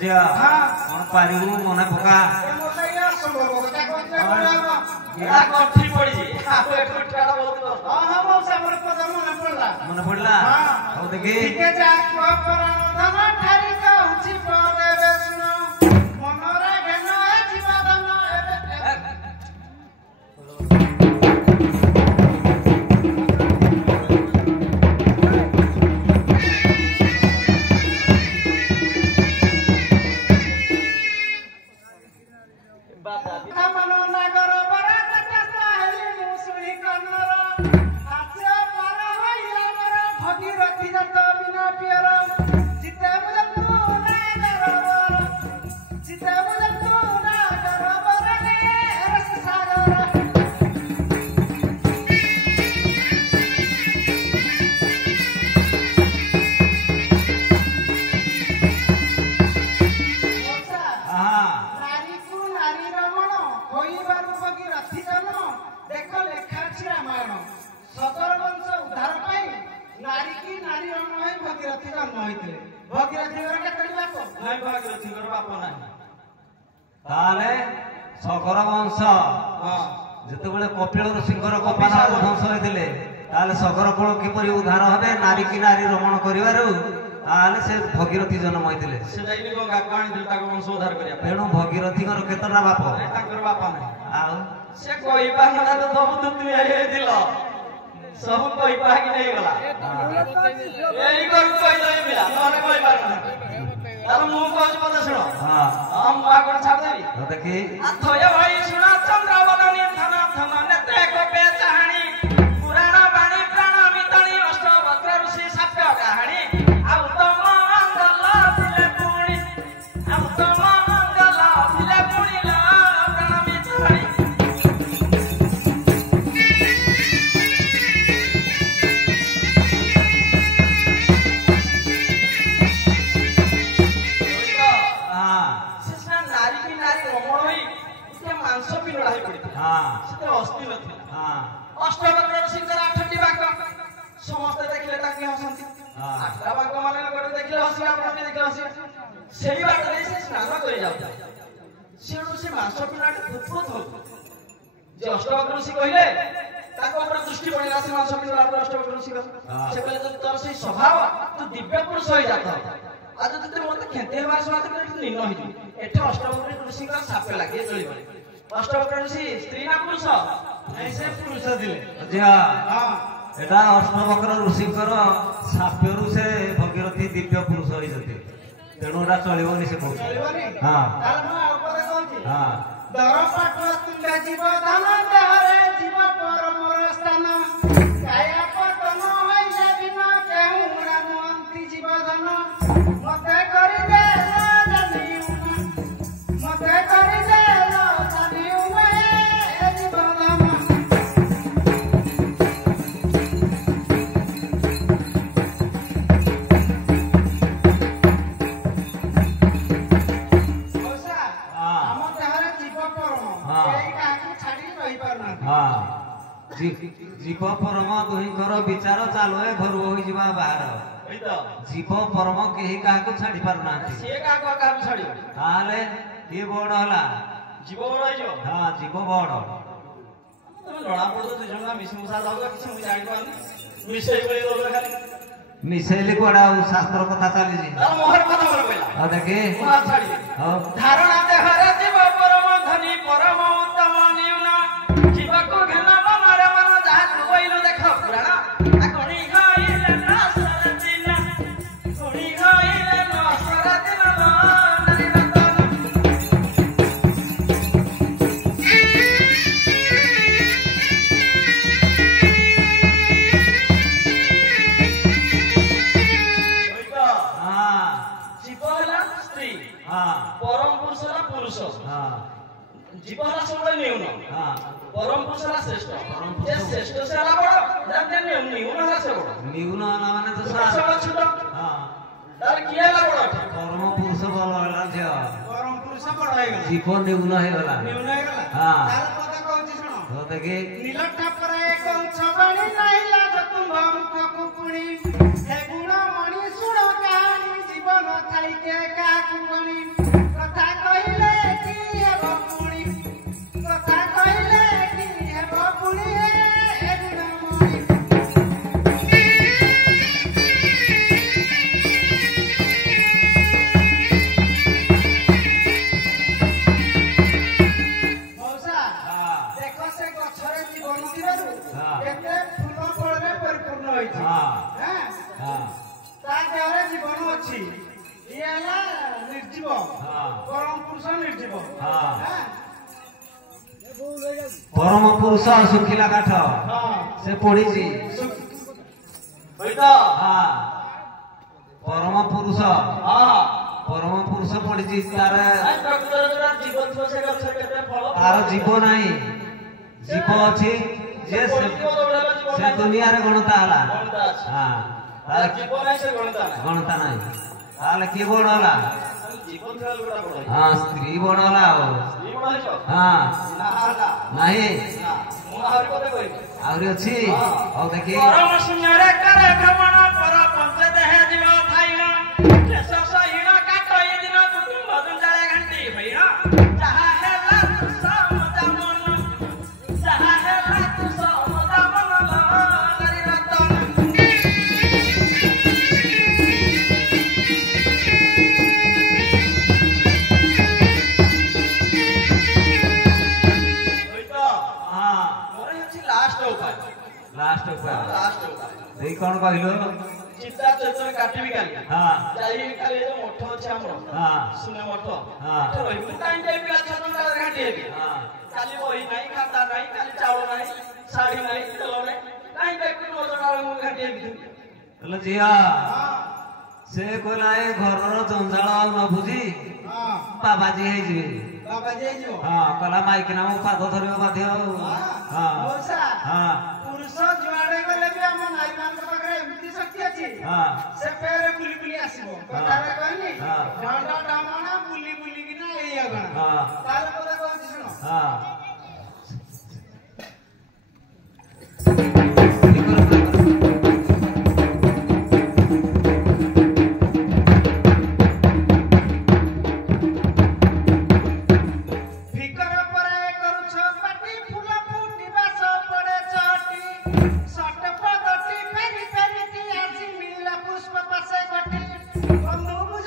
ଝିଅ କଣ ପାରିବୁ ମନେ ପକା ମନେ ପଡିଲା ହଉ ଦେଖି ତାହେଲେ ଶଙ୍କର ବଂଶ ଯେତେବେଳେ କପିଳ ଋଷିଙ୍କର କପାଳ ଧ୍ୱଂସ ହୋଇଥିଲେ ତାହେଲେ ଶଙ୍କର କୁଳ କିପରି ଉଦ୍ଧାର ହେବେ ନାରୀ କି ନାରୀ ରମଣ କରିବାରୁ ତାହେଲେ ସେ ଭଗୀରଥୀ ଜନ୍ମ ହୋଇଥିଲେ ତେଣୁ ଭଗୀରଥୀଙ୍କର କେତେଟା ବାପ ତାଙ୍କର ବାପା ନାହିଁ ଆଉ ସେ କହିପାରୁନଥିଲା ତ ସବୁ ତୁମେ ହେଇଥିଲ ସବୁ କହିପାକି ନେଇଗଲା ଏଇ କରୁ କହିଦେଇଥିଲା ନହେଲେ କହିପାରୁନଥିଲା ତାହେଲେ ମୁଁ କହୁଛି ମତେ ଶୁଣ ମୁଁ ଆଉ କଣ ଛାଡ଼ିଦେବି ଦେଖି ଥୟ ଭାଇ ଶୁଣ ଚନ୍ଦ୍ରବଦନୀ ଥନ ଥନ ନେତ୍ରେ କୋପେ ଚାହାଣୀ ପୁରାଣ ବାଣୀ ପ୍ରାଣ ମିତାଣୀ ଅଷ୍ଟବକ୍ର ଋଷି ସାପ୍ୟ କାହାଣୀ ଆଉ ତମ ଅଙ୍ଗଲ ଥିଲେ ପୁଣି ଆଉ ତମ ଅଙ୍ଗଲ ଥିଲେ ପୁଣି ପ୍ରାଣ ମିତାଣୀ ଅଷ୍ଟବକ୍ର ଋଷିଙ୍କର 8ଟି ବାକ୍ୟ ସମସ୍ତେ ଦେଖିଲେ ତାকে ହସନ୍ତି 8ଟା ବାକ୍ୟ ମାନେ ଗୋଟେ ଦେଖିଲେ ହସିବା ଆପଣ ଦେଖିଲେ ହସିବା ସେଇ ବାଟ ଦେଇ ସେ ସ୍ନାନ କରି ଯାଉଥିଲେ ସେଠୁ ସେ ମାଂସ ପିଣ୍ଡାଟି ଫୁଟଫୁଟ ହଉଥିଲା ଯେ ଅଷ୍ଟବକ୍ର ଋଷି କହିଲେ ତାଙ୍କ ଉପରେ ଦୃଷ୍ଟି ପଡ଼ିଲା ସେ ମାଂସ ପିଣ୍ଡା ଉପରେ ଅଷ୍ଟବକ୍ର ଋଷି ସେ କହିଲେ ତୋର ସେଇ ସ୍ୱଭାବ ତୁ ଦିବ୍ୟ ପୁରୁଷ ହେଇଯାତ आज जते मते खेते हेबार समाज में निन्न हिजु एठे अष्टवक्र ऋषि का सापे लागे चलिबो अष्टवक्र ऋषि स्त्री ना पुरुष ऐसे पुरुष दिले अच्छा हां एटा अष्टवक्र ऋषिकर साप्यरु से भगीरथी दिव्य पुरुष होई जते तेणु एटा चलिबोनी से कहू चलिबोनी हां तार मा ऊपर कहूची हां दरपाट तुंडा जीव धन देहरे जीव परमर स्थान काया पतन होइले बिना केहू रामंती जीव धन मते करि दे जानिउना मते करि दे जानिउना ए जीव धन ओसा हम देहरे जीव परम एई काकू छाडी रहि परना हां जीव परम दुहिंकर विचार चालो ए घर होई जिबा बाहर होई तो जीव परम केही काहाको छाडी पारना से का छाड़ी ताले ये बड़ हला जीव बड़ जो हां जीव बड़ तमे जणा पडो तु जणा मिसमुसा जाऊ किछ मु जानि पानी मिसई गई दो खाली मिसेली कोडा शास्त्र कथा चली जी तार मोहर कथा मन पहिला आ देखे मोहर छाड़ी हां धारणा देहरे जीव परम धनी परम उत्तम निउना जीव को घेना बनारे मन जहा दुबईलो देख पुराण आ कोणी खाइले ना सरदिना कोणी खाइले ना सरदिना नारी रतन ओइतो हां जीव होला स्त्री हां परम पुरुष होला पुरुष हां जीव होला सबले निउन हां परम पुरुष होला श्रेष्ठ जे श्रेष्ठ से होला बड़ जान निउन होला से बड़ निउन हला माने तो सब छोट हां तार किए होला बड़ परम पुरुष बल हला जे परम पुरुष बड़ होई गेला जीव निउन हे हला निउन होई गेला हां तार कथा कहूची सुनो तो देखे नीलटा पर एक छबाणी नाही लाज तुम मुख कुकुणी हे गुण मणि सुनो कहानी जीवन थाई के का कुगणी कथा कहिले की हेब पुणी कथा कहिले की हेब पुणी हे गुण मणि मौसा हां देखो से गछरे जीवन दिबारु हां केते फूल फळरे परिपूर्ण होइछि हां हैं हां ता देहरे जीवन अछि ये हला निर्जीव हां परम पुरुष निर्जीव हां हैं परम पुरुष सुखिला काठ हां से पड़ी जी ओइतो हां परम पुरुष हां परम पुरुष पड़ी जी तार आई प्रकृतर जोरा जीवन थो से गछ केते फल तार जीव नाही जीव अछि जे से दुनिया रे गणता हला गणता अछि हां तार जीवन है से गणता ना गणता नाही ताले की बड़ हला जीवन थल गोटा बड़ हां स्त्री बड़ हला ई बड़ है हां ना ना नाही ना मु आहुरी कोते कहि आउरी अछि औ देखी परम शून्यरे करे भ्रमण पर पंच देह जीव थाइना केश सहीना काटई दिन कुटुंब दुंजाळे घंटी भइना जहा हेला तु समदमन जहा हेला तु समदमन नारी रतन ओइतो हां मोरे अछि लास्ट उपाय लास्ट उपाय देई कोन चिता कहिलो चैतन्य काटिबी काली हां जाई काली जो मठ अछि हमर हां सुने मठ हां तो रहिबु टाइम टाइम पिला छतन घाटी हेबी हां काली बही नाही खाता नाही काली चावल नाही साड़ी नाही तेल नाही काई देखु नजर मु घाटी हेबी तले जिया से कोलाए घरर जंजाळ आ न बुझी हां बाबाजी हे जिबे बाबा जे जो हां कला माइक ना मो पाद धरियो बाध्य हां मौसा हां पुरुष जुआडे गले भी हम नाई मान पाखरे एमती शक्ति अछि हां से फेरे बुली बुली आसीबो कथारे कहनी हां ढांडा डामना बुली बुली कि ना एई अगण हां तार कथा कहछि सुनो हां फिकर परे करू छ पाटी फूल फूटिबा स पड़े छटी सट पदटी फेरी फेरी ती आसी मिला पुष्प पासे गटी बंधु बुझ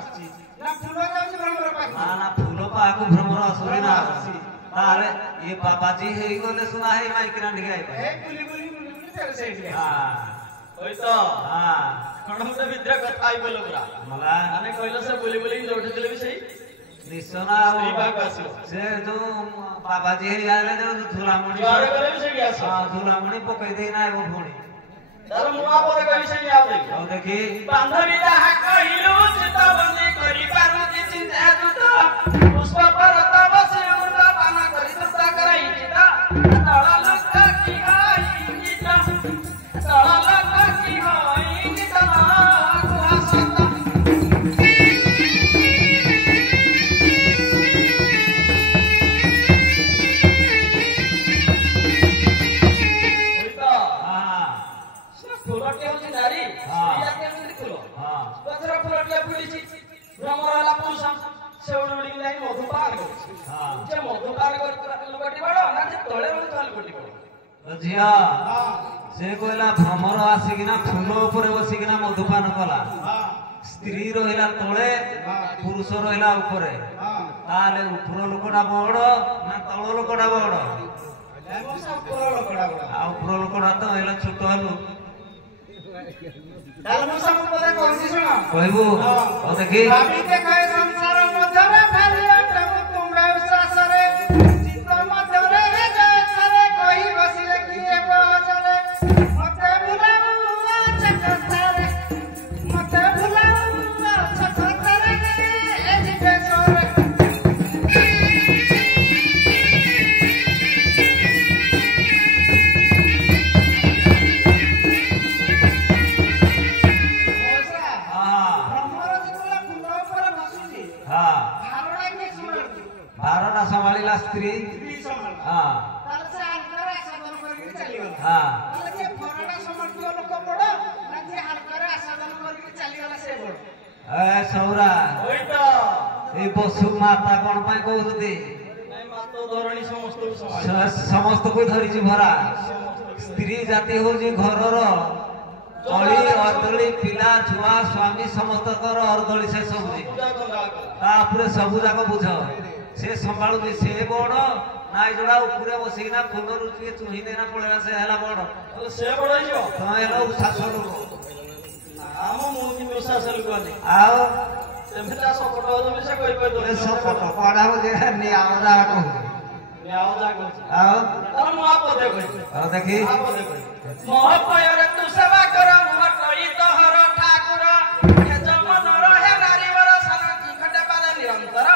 ଆସୁଛି ନା ଫୁଲ ଯାଉଛି ଭ୍ରମର ପାଖକୁ ନା ନା ଫୁଲ ପାହାକୁ ଭ୍ରମର ଆସୁଛି ନା ତାହେଲେ ଏ ବାବାଜୀ ହେଇଗଲେ ସୁନା ହେଇ ମାଇକିନା ଟିକେ ଆଇବେ ଏ ବୁଲି ବୁଲି ବୁଲି ବୁଲି ଫେର ସେଇଠି ওই তো কোন মতে ভিতরে কথা আই বলো পুরা মলা মানে কইলো সে বলি বলি লৌটে দিলে বি সেই নিশনা স্ত্রী বাবা আসলো সে যে বাবাজী হেই আলে যে ঝুলামণি জোরে করে বি সেই আসো ঝুলামণি পকাই দেই না এবং ভুঁড়ি তার মুয়া পরে কই সেই আবে ଆଉ ଦେଖି বান্ধবী যাহা কহিলু চিত্তবন্দী করি পারু কি চিন্তা দুত পুষ্প পরত বসে উন্দ পান করি দুত করাই চিত তଳ লোক কি হই চিত তଳ লোক কি হই চিত কুহাসত ফুলটি হচ্ছে নারী স্ত্রীকে এমনি ফুল পথর ফুলটি ফুলিছি ভ্রমর হলা পুরুষ সে উড়ি উড়ি যাই মধুপান করছে যে মধুপান করে লোকটি বড় না যে তলে বড় তলে লোকটি বড় ଝିଅ ସେ କହିଲା ଭ୍ରମର ଆସିକିନା ଫୁଲ ଉପରେ ବସିକିନା ମଧୁପାନ କଲା ସ୍ତ୍ରୀ ରହିଲା ତଳେ ପୁରୁଷ ରହିଲା ଉପରେ ତାହେଲେ ଉପର ଲୋକଟା ବଡ ନା ତଳ ଲୋକଟା ବଡ ଆଉ ଉପର ଲୋକଟା ତ ହେଲା ଛୋଟ ହେଲୁ କହିବୁ ଆଉ ଦେଖି ସଂସାର ମଧ୍ୟରେ ଫେରିଲା ତୁମ୍ଭେ ଉଶ୍ୱାସରେ ଚିତ୍ତ ମଧ୍ୟରେ ଜୟରେ କହି ବସିଲେ କିଏ ପହଞ୍ଚରେ ମତେ ଭୁଲାଉ ଛକରେ ମତେ ଭୁଲାଉ ଛକରେ ଏ ଯିବେ ସରେ ଭାରଟା ସମ୍ଭାଳିଲା ସ୍ତ୍ରୀ ସୌରା ଏଇ ବସୁ ମାତା କଣ ପାଇଁ କହୁଛନ୍ତି ସମସ୍ତଙ୍କୁ ଧରିଛି ଭରା ସ୍ତ୍ରୀ ଜାତି ହଉଛି ଘରର ଅଳି ଅର୍ଦଳି ପିଲା ଛୁଆ ସ୍ୱାମୀ ସମସ୍ତଙ୍କର ଅର୍ଦଳି ସେ ସବୁ ତାପରେ ସବୁ ଯାକ ବୁଝ ସେ ସମ୍ଭାଳୁଛି ସେ ବଡ ନାଇଁ ଯୋଡା ଉପରେ ବସିକିନା ଫୁଲରୁ ଟିକେ ଚୁହିଁ ଦେଇନା ପଳେଇବା ସେ ହେଲା ବଡ ସେ ବଡ ହେଇଯିବ ତମେ ହେଲା ଉଶାସ ଲୋକ ଆମ ମୁଁ କିନ୍ତୁ ଉଶାସ ଲୋକ ଆଉ ସେମିତି ସପଟ ହଉଛି ସେ କହିପାରିବ ସପଟ କୁଆଡେ ହଉଛି ନିଆଁ ଯାହା କହୁଛି ଆଉ ଦେଖି ମହାପୟରେ ତୁ ସେବା କର କରି ତୋହର ଠାକୁର ମନର ହେ ନାରୀବର ସାରଥୀ ଖଣ୍ଡେ ପାଦ ନିରନ୍ତର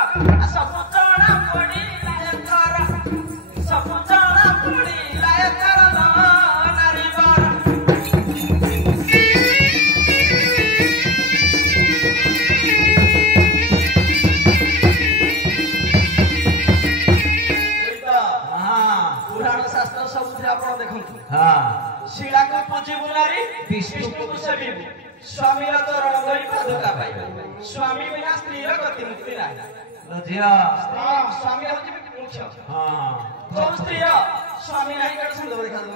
ସବୁ ଜଣା ପଡ଼ିଲା ଏଥର ସବୁ ଜଣା ପଡ଼ିଲା ଏଥର ନାରୀବର ଶିଳାକୁ ପୂଜିବୁ ନାରୀ ବିଷ୍ଣୁକୁ ସେବିବୁ ସ୍ୱାମୀର ଚରଣ ଧରି ପାଦୁକା ପାଇବୁ ସ୍ୱାମୀ ବିନା ସ୍ତ୍ରୀର ଗତି ମୁକ୍ତି ନାହିଁ ଝିଅ ସ୍ୱାମୀ ହଉଛି ମୁଖ୍ୟ ଯୋଉ ସ୍ତ୍ରୀର ସ୍ୱାମୀ ନାହିଁ କେତେ ସୁନ୍ଦର ଦେଖାଯିବ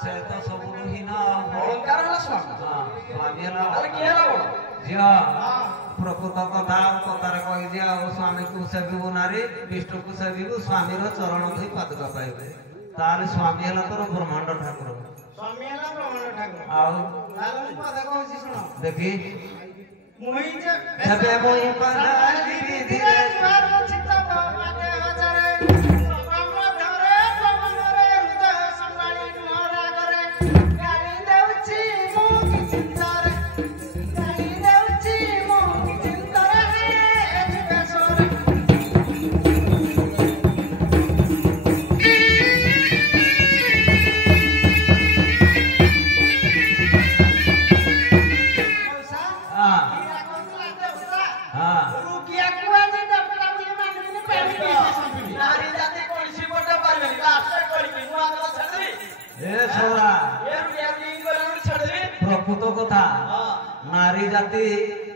ସେ ତ ସବୁଠୁ ହୀନ ଅଳଙ୍କାର ହେଲା ସ୍ୱାମୀ ହେଲା କିଏ ହେଲା ବଡ ଝିଅ ପ୍ରକୃତ କଥା କଥାରେ କହିଛି ଆଉ ସ୍ୱାମୀକୁ ସେବିବୁ ନାରୀ ବିଷ୍ଣୁକୁ ସେବିବୁ ସ୍ୱାମୀର ଚରଣ ଧରି ପାଦୁକା ପାଇବୁ ତାହେଲେ ସ୍ୱାମୀ ହେଲା ତୋର ବ୍ରହ୍ମାଣ୍ଡ ଠାକୁର ଆଉ ଦେଖି ଏବେ ମୁଇଁ ପ୍ରକୃତ କଥା ନାରୀ ଜାତି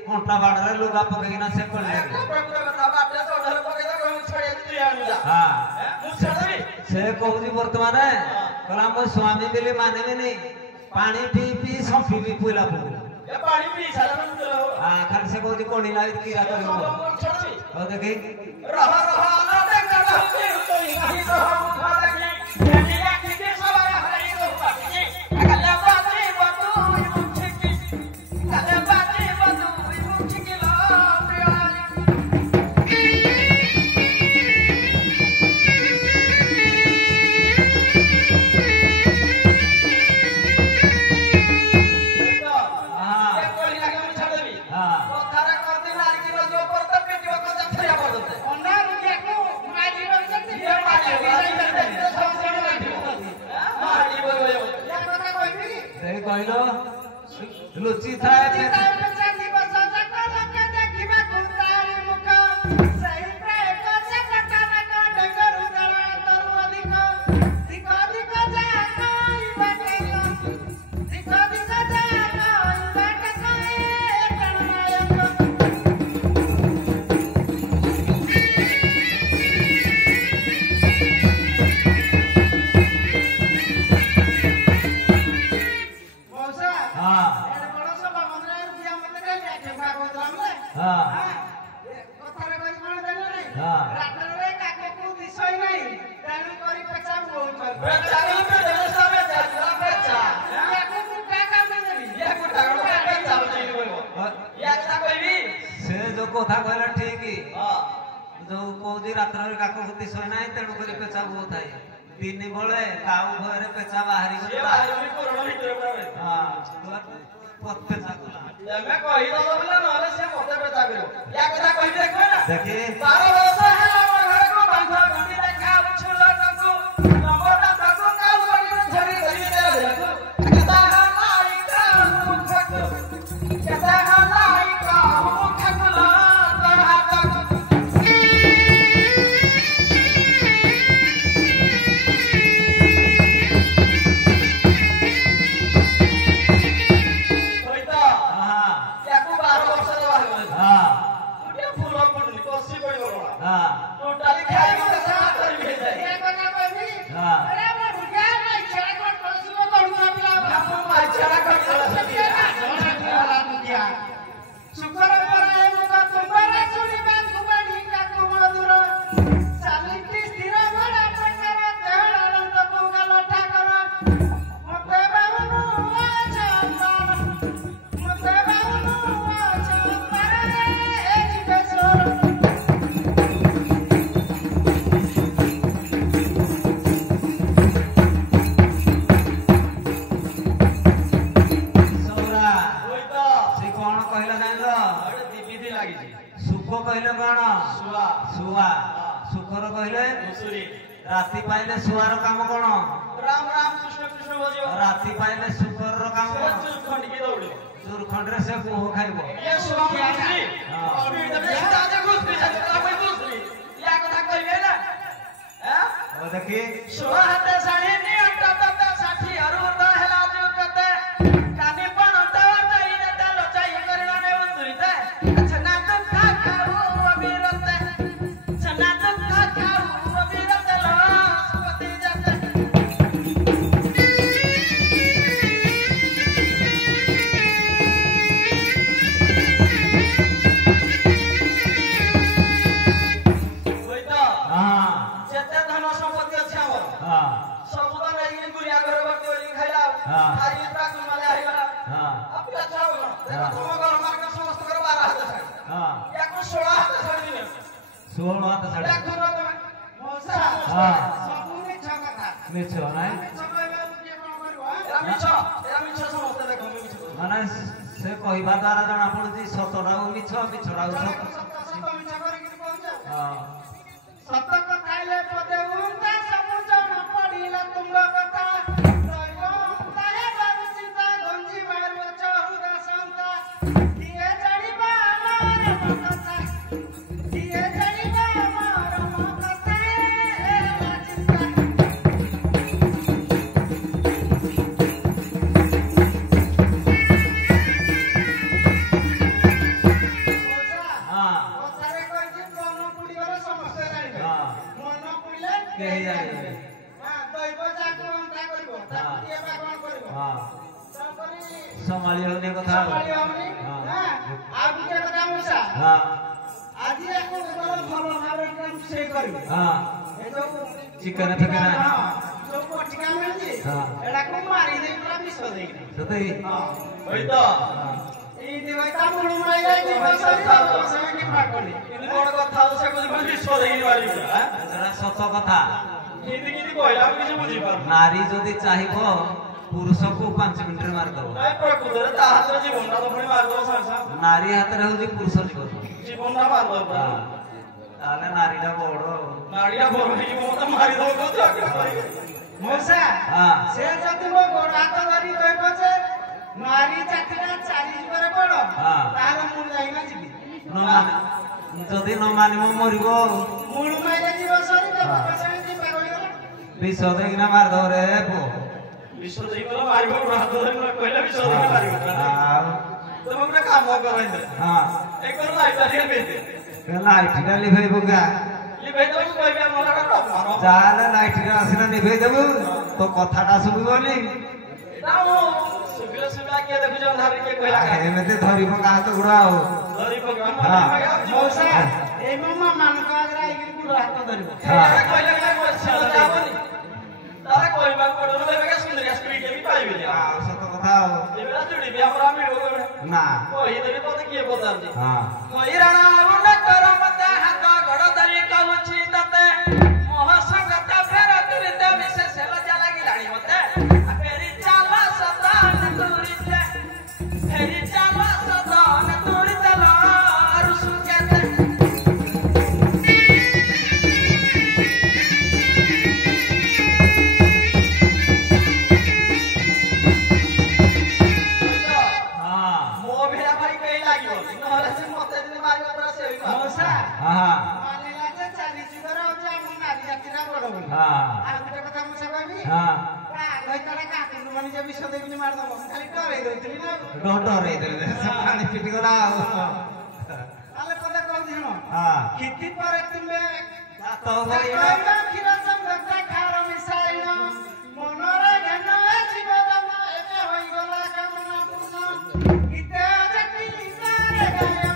କଣ୍ଟା ବାଡରେ ଲୁଗା ପକେଇକିନା ସେ ସେ କହୁଛି ବର୍ତ୍ତମାନ କହିଲା ମୋ ସ୍ୱାମୀ ବୋଲି ମାନିବିନି ପାଣି ପିଇ ପିଇ ସମ୍ପି ବି ପିଇଲା ये पानी पी साला मन तो हां खाली से कोदी कोणी लागी कीरा करियो छोड़ी ओ देखी रहा ना देख कर तो नहीं तो उठा लगी ये के सब हरी को पाटी अगला बातरी बतू मुझकी अगला बातरी बतू मुझकी ला कहलो लुची थाए কথা কইলা ঠিক जो कोदी रात्र रे काको गति सोय नाही तेणु करी पेचा बहुत है दिन बळे काऊ घरे पेचा बाहरी ये बाहरी में कोरोना भीतर पड़े हां पत पेचा कला मैं कहि दो बोला नहले से मते पेचा करियो या कथा कहि देखो ना देखी 12 वर्ष है हमर घर को बांध गंडी देखा छुला तको नंबरटा तको काऊ गडी में झड़ी धरी दे देखो कथा हलाई का मुखक कथा हलाई का मुखक ला तोरा तक टोटली खाई के साथ कर भेज दे ये बता कोई हां अरे वो भुजा नहीं छड़ा को पड़ोसी में कौन सा पिला हम मार छड़ा कर दिया शुक्र पर है मुका तुम्हारा सुनी बात कुबाड़ी का कुमड़ दूर चालीस स्थिर घोड़ा पन्ना तेड़ अनंत पंगा लठा कर मते बाबू चंपा मते बाबू चंपा रे ए जिबेश्वर कहले कौन सुआ सुआ सुखर कहले मुसुरी राति पाइले सुआर काम कौन राम राम कृष्ण कृष्ण बोलियो राति पाइले सुखर काम कौन चुरखंड की दौड़ियो चुरखंड रे से कोह खाइबो ये सुआ मुसुरी और भी तबे दादा घुस भी जाते कोई मुसुरी या कथा कहबे ना हैं ओ देखी सुआ हाथे साड़ी नि अंटा तब 60 अरु तो हेला जो कते कानी पण अंटा तई ने तालो चाहि करना ने मुसुरी ते अच्छा ना तो खा खाओ अबीरते चना तो खा खाओ अबीरते लो सुपति जाते कोई तो हां जेते धन संपत्ति अछि हमर हां सब तो नहीं गुड़िया घर बर्ती ओली खाइला आरी प्राक माले आइला हां अपना छाव देखो तुम घर मार्ग समस्त कर 12 हाथ छाड़ हां या को 16 हाथ छाड़ दिने 16 हाथ छाड़ देखो ना तुम मौसा हां ସବୁ ମିଛ କଥା मिछ नाही ମିଛ କହିବା କିଏ କଣ କରିବ एरा मिछ समस्त देखो मिछ माने से कहबा द्वारा जଣା पडुची सतडा मिछ मिछडा ସତ ମିଛ କରିକି କହୁଛ हां ସତ କଥା ହେଲେ ପଦେ ଉନ୍ତା ସବୁ ଜଣା ପଡ଼ିଲା ତୁମ୍ବ କଥା ରହିବ ଉନ୍ତା ହେବାରୁ ଚିନ୍ତା ଗଞ୍ଜି ମାରୁଅ ଚହୁଦା ସନ୍ତା କିଏ ଜାଣିବ ଆମର କଥା କିଏ ଜାଣିବ ଆମର କଥା ହେଲା ଚିନ୍ତା हां କଥାରେ କହିଛି ମନ ପୁଡ଼ିଗଲେ ସମସ୍ତେ ଜାଣିବେ हां ମନ ପୁଡ଼ିଲେ କେହି ଜାଣିବେ ଦୈବ ଯାକୁ ଅନ୍ତା କରିବ ତାକୁ କିଏ ବା କଣ କରିବ हां ତାପରେ संभाली होने কথা संभाली होने हां आ गुटे কথা मुसा हां आज एको बड़ा भलो भाबे एकदम से करबे हां ए जो चिकन फेकना हां जो पटका मिलजी हां एडा को मारी दे पूरा विष दे सतई हां होई तो এই দেবতা মুড় মাই যাই দি বসরি সময় কি পাকলি কিন্তু কোন কথা আছে বুঝি বুঝি সদেই মারি হ্যাঁ এরা সত কথা কিন্তু কিন্তু কইলা আমি কিছু বুঝি পার নারী যদি চাহিব পুরুষକୁ 5 মিনিটରେ মারি দବ নাই প্রকৃତରେ তা হাତରେ জীবনটা তো পুଣି মারি দব সাংসা নারী হাତରେ হଉଛି পুরুষର ଜୀବନ জীবনটা মারি দব তাহলে নারীটা বড় নাড়িয়া বড় জীবন তো মারি দব কত আগে মোসা হ্যাঁ সে যদি মো গোড় হাত ধরি কইব যে নারী চাকরিটা চারি জীবরে বড় হ্যাঁ তাহলে মুড় যাই না জিবি যদি ନ ମାନିବ ମରିବ ମୁଳୁ ମାଇଲେ ଯିବ ସରି ତ ପଛରେ ଯିବା ରହିଗଲା ବିଷ ଦେଇକିନା ମାରିଦବ ରେ ପୁଅ ବିଷ ଦେଇଗଲ ମାରିବ ହାତ ଧରି କହିଲା ବିଷ ଦେଇକି ମାରିବ ତମେ ଗୋଟେ କାମ କର ହଁ ଏ କର ଲାଇଟା ଲିଭେଇ ଲାଇଟଟା ଲିଭେଇ ପକା ଲିଭେଇ ଦବୁ କହିବି ଆମର ଯାହେଲେ ଲାଇଟଟା ଆସିଲା ଲିଭେଇ ଦେବୁ ତୋ କଥାଟା ଶୁଭିବନି ନା ମୁଁ ସୁବିଲା ସୁବିଲା କିଏ ଦେଖୁଛ ଧରି କିଏ କହିଲା ଏମିତି ଧରି ପକା ହାତ ଗୁଡା ଆଉ ଧରି ପକେଇବା ମୋସା এই মামা ମାନଙ୍କ ଆଗରେ ଆଇକି ଗୁଡ଼ ହାତ ଧରିବ କହିଲା ଯାବନି ତାର କହିବାକୁ ପଡିବ ଏବେ ସୁନ୍ଦରିଆ ସ୍ତ୍ରୀ କେ ବି ପାଇବେନି ଆଉ ସତ କଥା ଆଉ ଏବେ ଯୋଡିବି ଆମର ମିଳିବ ନା କହିଦେବି ତତେ କିଏ ପଚାରୁଛି ହଁ କହିରାଣା ରୁଣ୍ଡ କର ମତେ ହାତ ଗଡ଼ ଧରି କହୁଛି ତତେ ମୋହ ସଙ୍ଗତ ଫେର ତୁରିତେ ବିଶେଷ ଲଜା ଲାଗିଲାଣି ମତେ ଫେରି ଚାଲ ସଦନ ତୁରିତେ ଫେରି ଚାଲ ସଦନ ତୁରିତେ ରୁସୁ କେତେ ମୋସା ହଁ ମାନିଲା ଯେ ଚାରି ଯୁଗର ହଉଛି ଆମ ନାରୀ ଜାତିର ବଡ ବୋଲି ହଁ ଆଉ ଗୋଟେ କଥା ମୁଁ କହିବି ହଁ ଘଇତାଟା କାକୁଣ୍ଡ ମାନେ ଯେ ବିଷ ଦେଇକିନି ମାରିଦବ ଖାଲି ଡରେଇ ଦଉଥିଲି ନା ଡରେଇ ଦେଲେ ପାଣି ଫିଟିଗଲା ଆଉ ତାହେଲେ କଥା କହୁଛି ଶୁଣ ହଁ କ୍ଷିତି ପରେ ତୁମେ ତ କ୍ଷୀର ସଂଗତା ଖାର ମିଶାଇନ ମନର ଜ୍ଞାନ ଜୀବନ ଏବେ ହୋଇଗଲା କାମନା ପୂର୍ଣ୍ଣ ଗୀତ ଜାତି ଗାଏ